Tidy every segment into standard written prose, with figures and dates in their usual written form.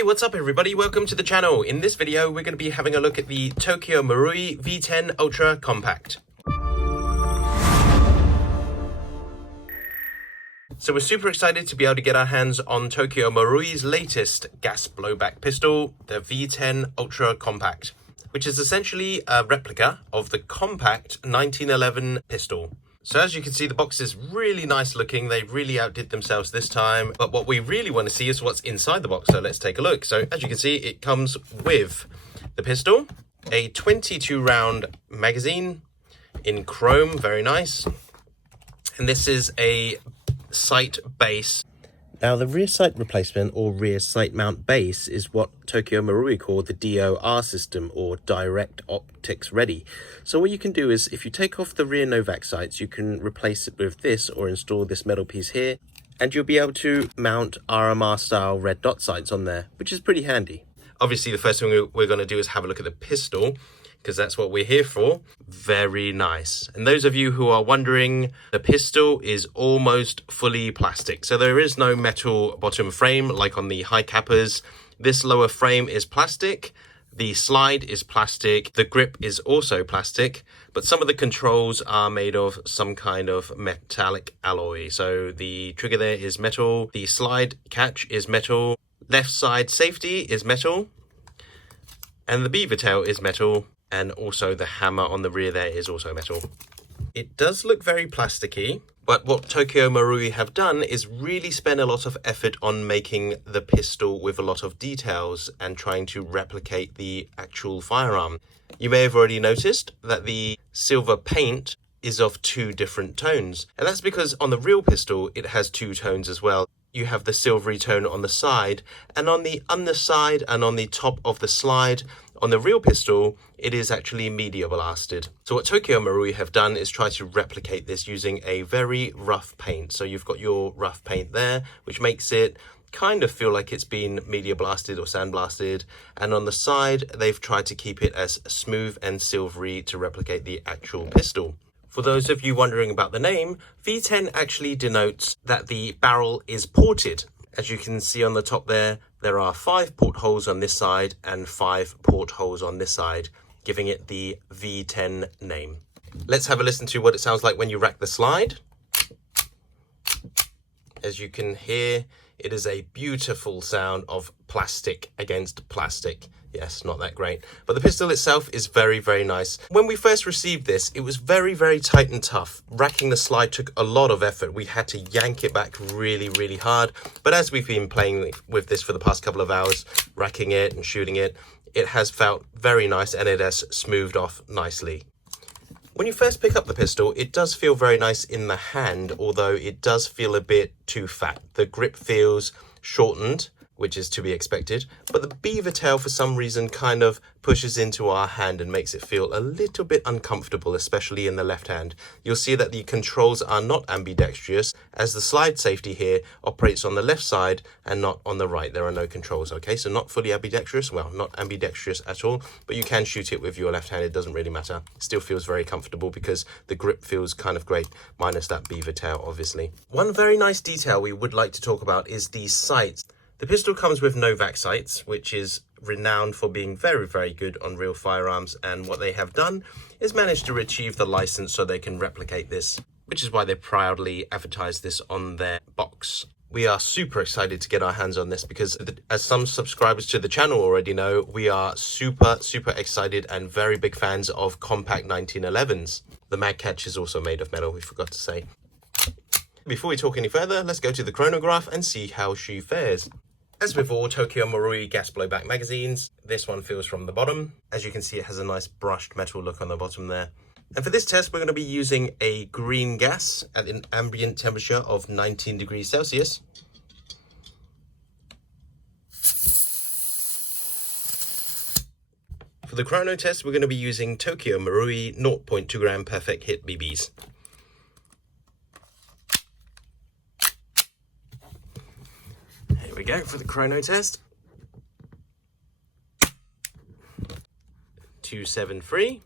Hey, what's up everybody? Welcome to the channel. In this video, we're going to be having a look at the Tokyo Marui V10 Ultra Compact. So we're super excited to be able to get our hands on Tokyo Marui's latest gas blowback pistol, the V10 Ultra Compact, which is essentially a replica of the compact 1911 pistol. So as you can see, the box is really nice looking. They really outdid themselves this time. But what we really want to see is what's inside the box. So let's take a look. So as you can see, it comes with the pistol, a 22 round magazine in chrome, very nice. And this is a sight base. Now the rear sight replacement or rear sight mount base is what Tokyo Marui call the DOR system, or direct optics ready. So what you can do is, if you take off the rear Novak sights, you can replace it with this or install this metal piece here, and you'll be able to mount RMR style red dot sights on there, which is pretty handy. Obviously the first thing we're going to do is have a look at the pistol, because that's what we're here for. Very nice. And those of you who are wondering, the pistol is almost fully plastic. So there is no metal bottom frame like on the high cappers. This lower frame is plastic. The slide is plastic. The grip is also plastic. But some of the controls are made of some kind of metallic alloy. So the trigger there is metal. The slide catch is metal. Left side safety is metal. And the beaver tail is metal. And also the hammer on the rear there is also metal. It does look very plasticky, but what Tokyo Marui have done is really spend a lot of effort on making the pistol with a lot of details and trying to replicate the actual firearm. You may have already noticed that the silver paint is of two different tones, and that's because on the real pistol it has two tones as well. You have the silvery tone on the side, and on the underside and on the top of the slide, on the real pistol, it is actually media blasted. So what Tokyo Marui have done is try to replicate this using a very rough paint. So you've got your rough paint there, which makes it kind of feel like it's been media blasted or sandblasted. And on the side, they've tried to keep it as smooth and silvery to replicate the actual pistol. For those of you wondering about the name, V10 actually denotes that the barrel is ported. As you can see on the top there, there are 5 portholes on this side and 5 portholes on this side, giving it the V10 name. Let's have a listen to what it sounds like when you rack the slide. As you can hear, it is a beautiful sound of plastic against plastic. Yes, not that great. But the pistol itself is very, very nice. When we first received this, it was very, very tight and tough. Racking the slide took a lot of effort. We had to yank it back really, really hard. But as we've been playing with this for the past couple of hours, racking it and shooting it, it has felt very nice and it has smoothed off nicely. When you first pick up the pistol, it does feel very nice in the hand, although it does feel a bit too fat. The grip feels shortened, which is to be expected, but the beaver tail for some reason kind of pushes into our hand and makes it feel a little bit uncomfortable, especially in the left hand. You'll see that the controls are not ambidextrous, as the slide safety here operates on the left side and not on the right. There are no controls, okay? So not fully ambidextrous, well, not ambidextrous at all, but you can shoot it with your left hand, it doesn't really matter. It still feels very comfortable because the grip feels kind of great, minus that beaver tail, obviously. One very nice detail we would like to talk about is the sights. The pistol comes with Novak sights, which is renowned for being very, very good on real firearms. And what they have done is managed to achieve the license so they can replicate this, which is why they proudly advertise this on their box. We are super excited to get our hands on this because, as some subscribers to the channel already know, we are super, super excited and very big fans of compact 1911s. The mag catch is also made of metal, we forgot to say. Before we talk any further, let's go to the chronograph and see how she fares. As with all Tokyo Marui gas blowback magazines, this one feels from the bottom. As you can see, it has a nice brushed metal look on the bottom there. And for this test, we're going to be using a green gas at an ambient temperature of 19 degrees Celsius. For the chrono test, we're going to be using Tokyo Marui 0.2 gram perfect hit BBs. Here we go for the chrono test. 273,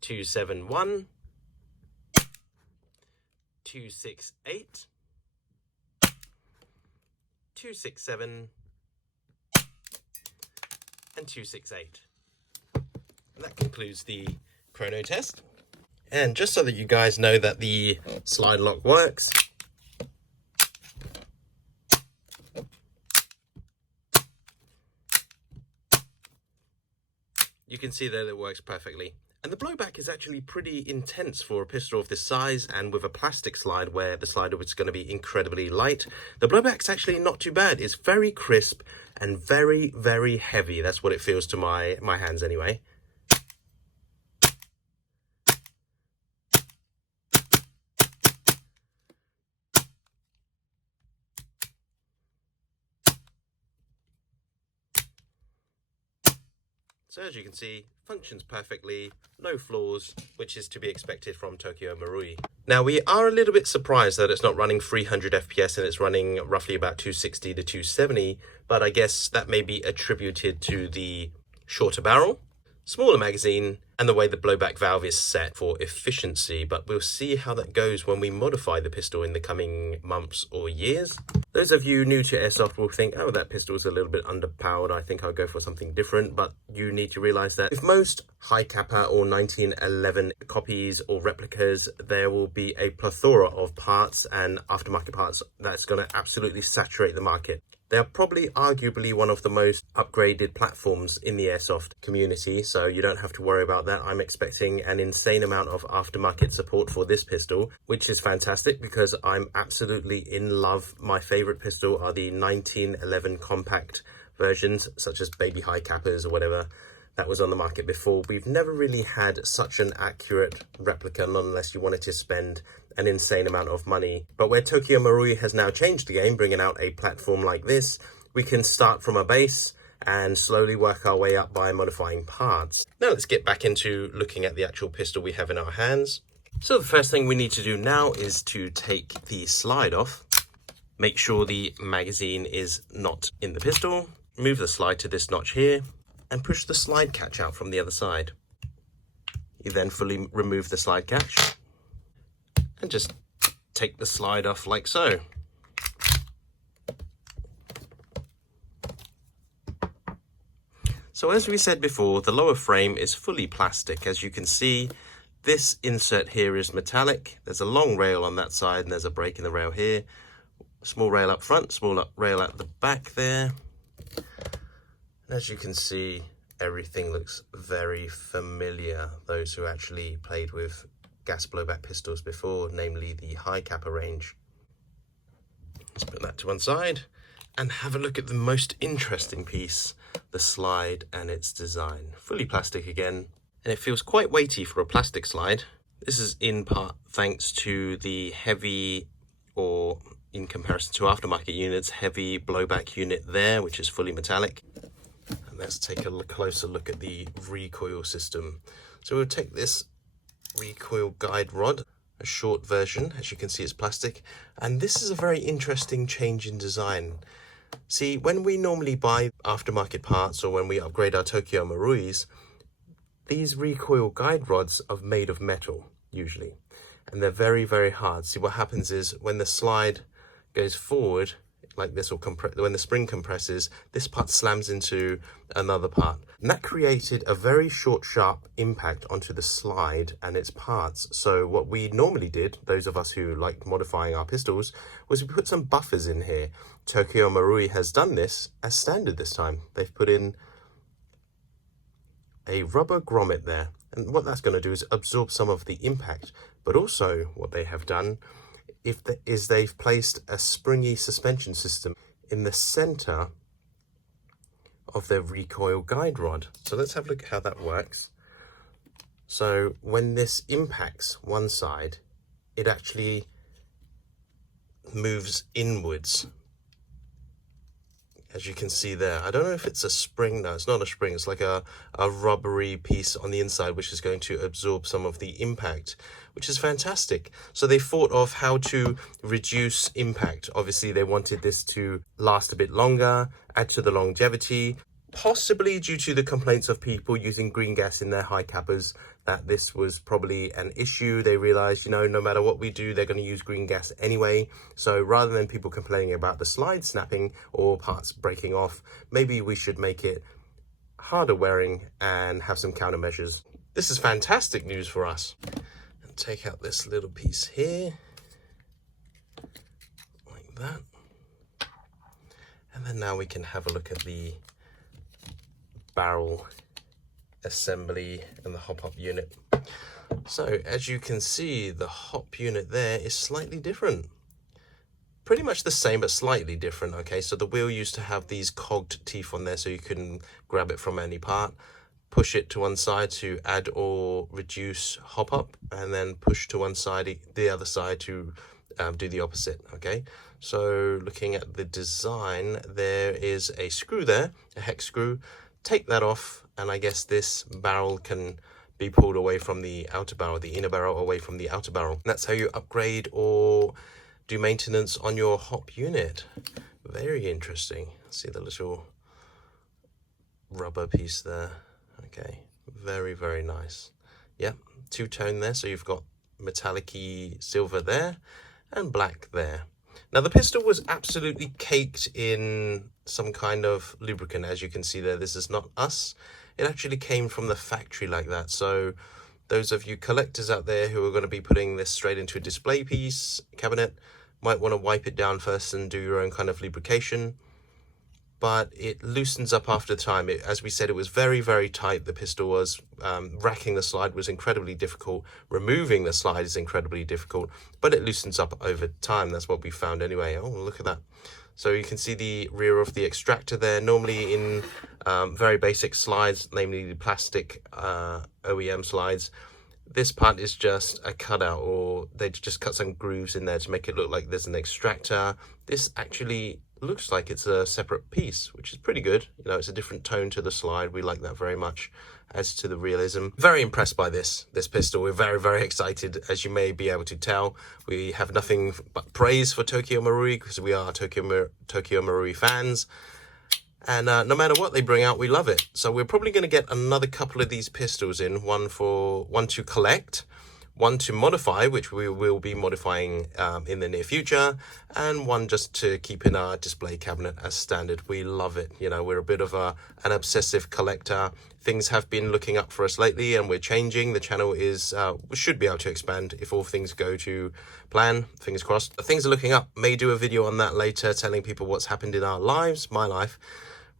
271, 268, 267, and 268. And that concludes the chrono test. And just so that you guys know that the slide lock works, you can see that it works perfectly. And the blowback is actually pretty intense for a pistol of this size, and with a plastic slide where the slider was going to be incredibly light. The blowback's actually not too bad. It's very crisp and very, very heavy. That's what it feels to my hands anyway. So as you can see, functions perfectly, no flaws, which is to be expected from Tokyo Marui. Now we are a little bit surprised that it's not running 300 FPS and it's running roughly about 260 to 270, but I guess that may be attributed to the shorter barrel, smaller magazine, and the way the blowback valve is set for efficiency, but we'll see how that goes when we modify the pistol in the coming months or years. Those of you new to Airsoft will think, oh, that pistol is a little bit underpowered, I think I'll go for something different, but you need to realize that with most high kappa or 1911 copies or replicas, there will be a plethora of parts and aftermarket parts that's going to absolutely saturate the market. They are probably arguably one of the most upgraded platforms in the Airsoft community, so you don't have to worry about that. I'm expecting an insane amount of aftermarket support for this pistol, which is fantastic because I'm absolutely in love. My favorite pistol are the 1911 compact versions, such as Baby High Kappas or whatever that was on the market before. We've never really had such an accurate replica, not unless you wanted to spend an insane amount of money. But where Tokyo Marui has now changed the game, bringing out a platform like this, we can start from a base and slowly work our way up by modifying parts. Now let's get back into looking at the actual pistol we have in our hands. So the first thing we need to do now is to take the slide off. Make sure the magazine is not in the pistol. Move the slide to this notch here and push the slide catch out from the other side. You then fully remove the slide catch and just take the slide off like so. So as we said before, the lower frame is fully plastic. As you can see, this insert here is metallic. There's a long rail on that side and there's a break in the rail here. Small rail up front, small rail at the back there. And as you can see, everything looks very familiar. Those who actually played with gas blowback pistols before, namely the high kappa range. Let's put that to one side and have a look at the most interesting piece, the slide and its design. Fully plastic again, and it feels quite weighty for a plastic slide. This is in part thanks to the heavy, or in comparison to aftermarket units, heavy blowback unit there, which is fully metallic. And let's take a closer look at the recoil system. So we'll take this recoil guide rod, a short version, as you can see it's plastic, and this is a very interesting change in design. See, when we normally buy aftermarket parts or when we upgrade our Tokyo Maruis, these recoil guide rods are made of metal usually, and they're very, very hard. See, what happens is when the slide goes forward like this, or when the spring compresses, this part slams into another part, and that created a very short, sharp impact onto the slide and its parts. So what we normally did, those of us who liked modifying our pistols, was we put some buffers in here. Tokyo Marui has done this as standard this time. They've put in a rubber grommet there, and what that's going to do is absorb some of the impact. But also what they have done is they've placed a springy suspension system in the center of their recoil guide rod. So let's have a look at how that works. So when this impacts one side, it actually moves inwards, as you can see there. I don't know if it's a spring. No, it's not a spring. It's like a rubbery piece on the inside, which is going to absorb some of the impact, which is fantastic. So they thought of how to reduce impact. Obviously, they wanted this to last a bit longer, add to the longevity. possibly due to the complaints of people using green gas in their high cappers, that this was probably an issue. They realized, you know, no matter what we do, they're going to use green gas anyway. So rather than people complaining about the slide snapping or parts breaking off, maybe we should make it harder wearing and have some countermeasures. This is fantastic news for us. And take out this little piece here, like that. And then now we can have a look at the barrel assembly and the hop-up unit. So as you can see, the hop unit there is slightly different. Pretty much the same, but slightly different, okay? So the wheel used to have these cogged teeth on there so you can grab it from any part, push it to one side to add or reduce hop-up, and then push to one side, the other side to do the opposite, okay? So looking at the design, there is a screw there, a hex screw. Take that off, and I guess this barrel can be pulled away from the outer barrel, the inner barrel away from the outer barrel. And that's how you upgrade or do maintenance on your hop unit. Very interesting. See the little rubber piece there. Okay, very, very nice. Yep, two-tone there, so you've got metallic-y silver there and black there. Now the pistol was absolutely caked in some kind of lubricant, as you can see there. This is not us. It actually came from the factory like that. So those of you collectors out there who are going to be putting this straight into a display piece cabinet might want to wipe it down first and do your own kind of lubrication. But it loosens up after time. As we said, it was very, very tight. The pistol was. Racking the slide was incredibly difficult. Removing the slide is incredibly difficult, but it loosens up over time. That's what we found anyway. Oh, look at that. So you can see the rear of the extractor there. Normally in very basic slides, namely the plastic OEM slides, this part is just a cutout, or they just cut some grooves in there to make it look like there's an extractor. This actually looks like it's a separate piece, which is pretty good. You know, it's a different tone to the slide. We like that very much. As to the realism, very impressed by this pistol. We're very, very excited, as you may be able to tell. We have nothing but praise for Tokyo Marui because we are Tokyo Marui fans. And no matter what they bring out, we love it. So we're probably going to get another couple of these pistols in, one to collect, one to modify, which we will be modifying in the near future, and one just to keep in our display cabinet as standard. We love it. You know, we're a bit of an obsessive collector. Things have been looking up for us lately, and we're changing. The channel is should be able to expand if all things go to plan. Fingers crossed. Things are looking up. May do a video on that later, telling people what's happened in our lives, my life,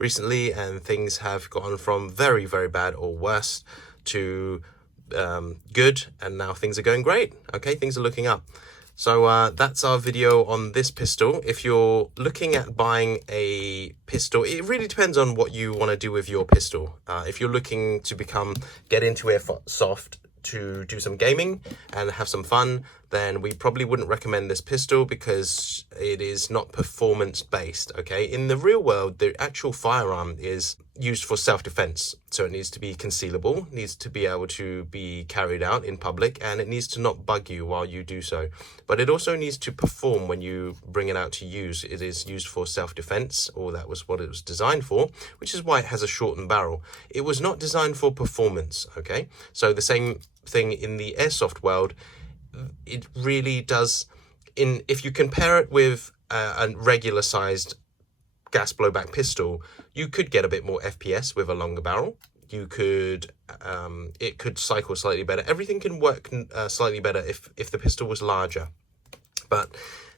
recently, and things have gone from very, very bad or worse to good, and now things are going great. Okay, things are looking up. So that's our video on this pistol. If you're looking at buying a pistol, it really depends on what you want to do with your pistol. If you're looking to get into Airsoft to do some gaming and have some fun, then we probably wouldn't recommend this pistol because it is not performance based. Okay, in the real world, the actual firearm is used for self-defense, so it needs to be concealable, needs to be able to be carried out in public, and it needs to not bug you while you do so. But it also needs to perform when you bring it out to use. It is used for self-defense, or that was what it was designed for, which is why it has a shortened barrel. It was not designed for performance. Okay, so the same thing in the airsoft world. It really does. If you compare it with a regular sized gas blowback pistol, you could get a bit more FPS with a longer barrel. You could it could cycle slightly better. Everything can work slightly better if the pistol was larger. But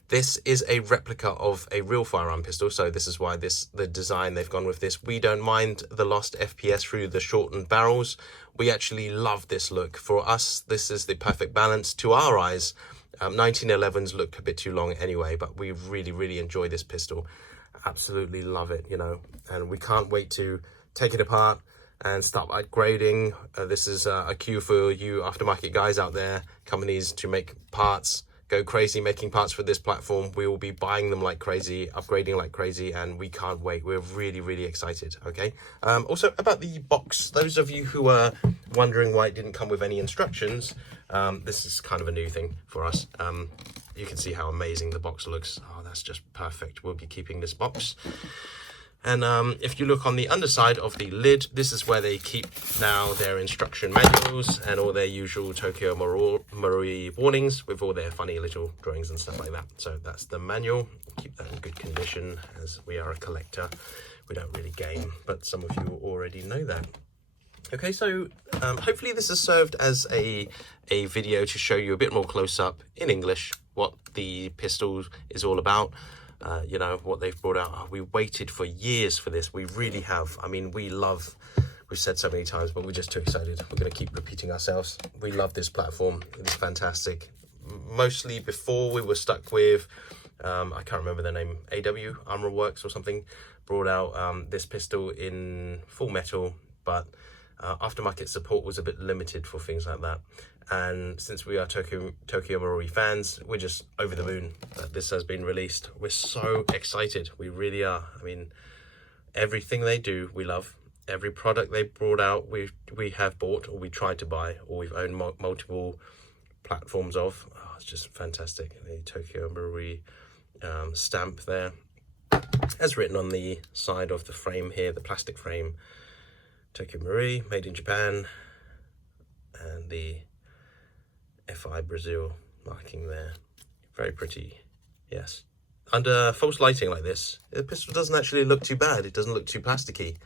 this is a replica of a real firearm pistol, so this is why the design they've gone with this. We don't mind the lost FPS through the shortened barrels. We actually love this look. For us, this is the perfect balance. To our eyes, 1911s look a bit too long anyway, but we really, really enjoy this pistol. Absolutely love it, you know, and we can't wait to take it apart and start upgrading. This is a cue for you aftermarket guys out there, companies to make parts. Go crazy making parts for this platform. We will be buying them like crazy, upgrading like crazy, and we can't wait. We're really, really excited, okay? Also, about the box, those of you who are wondering why it didn't come with any instructions, this is kind of a new thing for us. You can see how amazing the box looks. Oh, that's just perfect. We'll be keeping this box. And if you look on the underside of the lid, this is where they keep now their instruction manuals and all their usual Tokyo Marui warnings with all their funny little drawings and stuff like that. So that's the manual. Keep that in good condition, as we are a collector. We don't really game, but some of you already know that. Okay, so hopefully this has served as a video to show you a bit more close up in English what the pistol is all about. You know, what they've brought out. Oh, we waited for years for this. We really have. I mean, we've said so many times, but we're just too excited. We're going to keep repeating ourselves. We love this platform. It's fantastic. Mostly before we were stuck with, I can't remember the name, AW, Armor Works or something, brought out this pistol in full metal, but aftermarket support was a bit limited for things like that. And since we are Tokyo Marui fans, we're just over the moon that this has been released. We're so excited. We really are. I mean, everything they do, we love. Every product they brought out, we have bought, or we tried to buy, or we've owned multiple platforms of. Oh, it's just fantastic. The Tokyo Marui stamp there, as written on the side of the frame here, the plastic frame. Tokyo Marui, made in Japan, and the FI Brazil marking there. Very pretty, yes. Under false lighting like this, the pistol doesn't actually look too bad. It doesn't look too plasticky.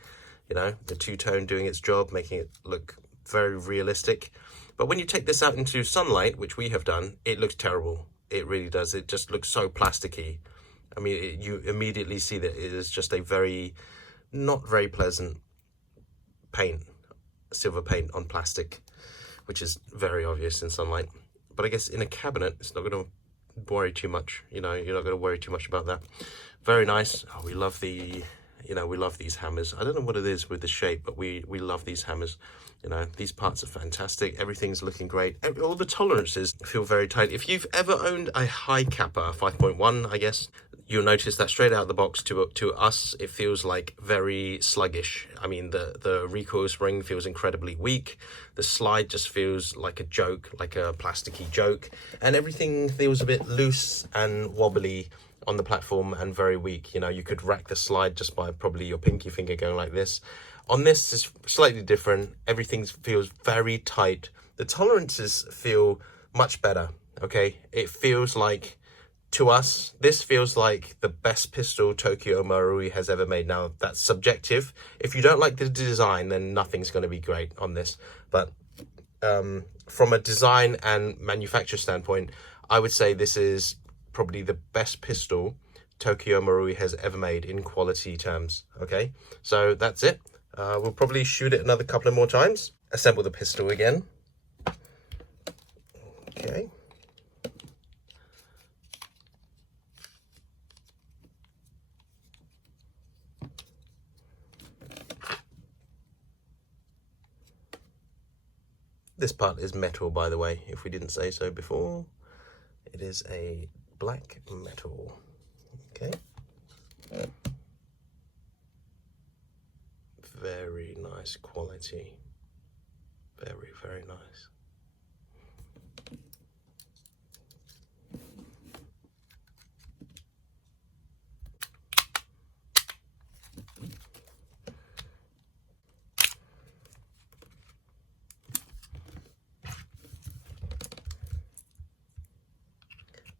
You know, the two-tone doing its job, making it look very realistic. But when you take this out into sunlight, which we have done, it looks terrible. It really does. It just looks so plasticky. I mean, you immediately see that it is just a not very pleasant paint, silver paint on plastic, which is very obvious in sunlight. But I guess in a cabinet, it's not going to worry too much. You know, you're not going to worry too much about that. Very nice. Oh, we love we love these hammers. I don't know what it is with the shape, but we love these hammers. You know, these parts are fantastic. Everything's looking great. All the tolerances feel very tight. If you've ever owned a high capper 5.1, I guess, you'll notice that straight out of the box to us, it feels like very sluggish. I mean, the recoil spring feels incredibly weak. The slide just feels like a joke, like a plasticky joke. And everything feels a bit loose and wobbly on the platform and very weak. You know, you could rack the slide just by probably your pinky finger going like this. On this, it's slightly different. Everything feels very tight. The tolerances feel much better, okay? It feels like, to us, this feels like the best pistol Tokyo Marui has ever made. Now, that's subjective. If you don't like the design, then nothing's going to be great on this. But from a design and manufacture standpoint, I would say this is probably the best pistol Tokyo Marui has ever made in quality terms, okay? So that's it. We'll probably shoot it another couple of more times. Assemble the pistol again. Okay. This part is metal, by the way, if we didn't say so before. It is a black metal. Okay. Very nice quality. Very, very nice.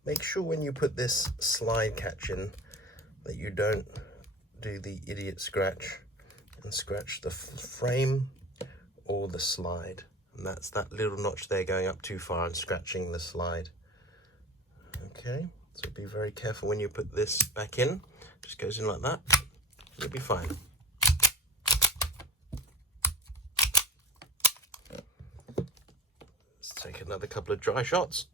Make sure when you put this slide catch in that you don't do the idiot scratch and scratch the frame or the slide. And that's that little notch there going up too far and scratching the slide. Okay, so be very careful when you put this back in. Just goes in like that. You'll be fine. Let's take another couple of dry shots.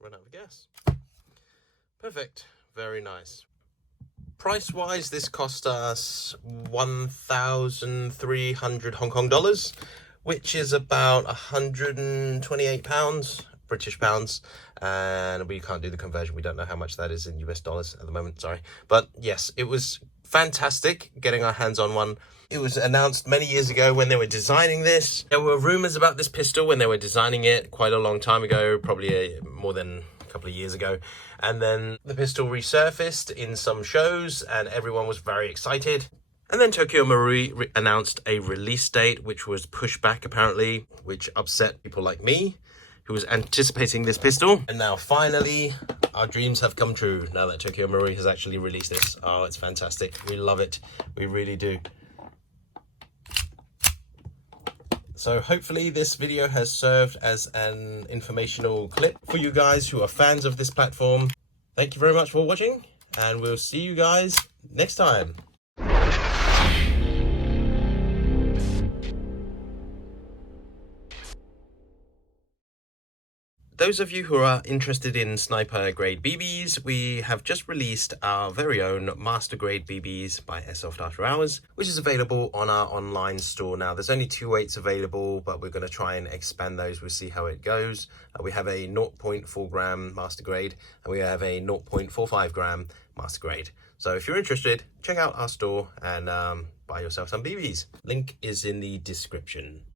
Run out of gas. Perfect. Very nice. Price wise, this cost us 1,300 Hong Kong dollars, which is about £128, British pounds, and we can't do the conversion. We don't know how much that is in US dollars at the moment, sorry. But yes, it was fantastic getting our hands on one. It was announced many years ago when they were designing this. There were rumors about this pistol when they were designing it quite a long time ago, probably more than a couple of years ago. And then the pistol resurfaced in some shows and everyone was very excited. And then Tokyo Marui announced a release date, which was pushed back apparently, which upset people like me, who was anticipating this pistol. And now finally, our dreams have come true now that Tokyo Marui has actually released this. Oh, it's fantastic. We love it. We really do. So hopefully this video has served as an informational clip for you guys who are fans of this platform. Thank you very much for watching, and we'll see you guys next time. Those of you who are interested in sniper grade BBs, we have just released our very own master grade BBs by AirSoftafterhours, which is available on our online store now. There's only 2 weights available, but we're going to try and expand those. We'll see how it goes. We have a 0.4 gram master grade, and we have a 0.45 gram master grade. So if you're interested, check out our store and buy yourself some BBs. Link is in the description.